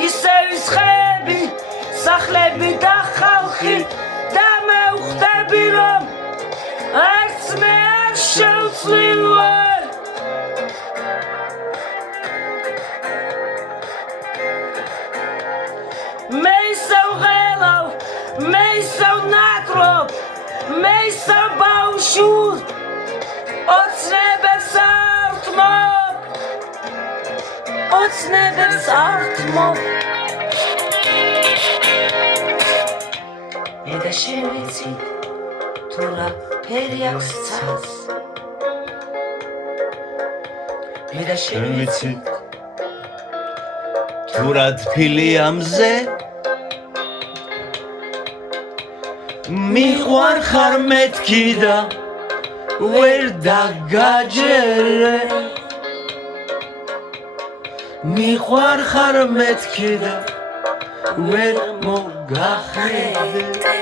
ისევის ხეები სახლები და ხალხი და მე ვხვდები რომ არც მე არ შევცვლილ ვარ მე ისევ ღელავ მე ისევ ნაკრობ მე ისევ ბავშვ ოცნებებს ავთმობ ოცნებებს ავთმობ მე და შენ ვიცით თუ რა ფერი აქვს ცას მე და შენ ვიცით თუ რა თბილი ამზე მიყვარხარ მეთქი და ვერ დაგაჯერე მიყვარხარ მეთქი და ვერ მოგახედე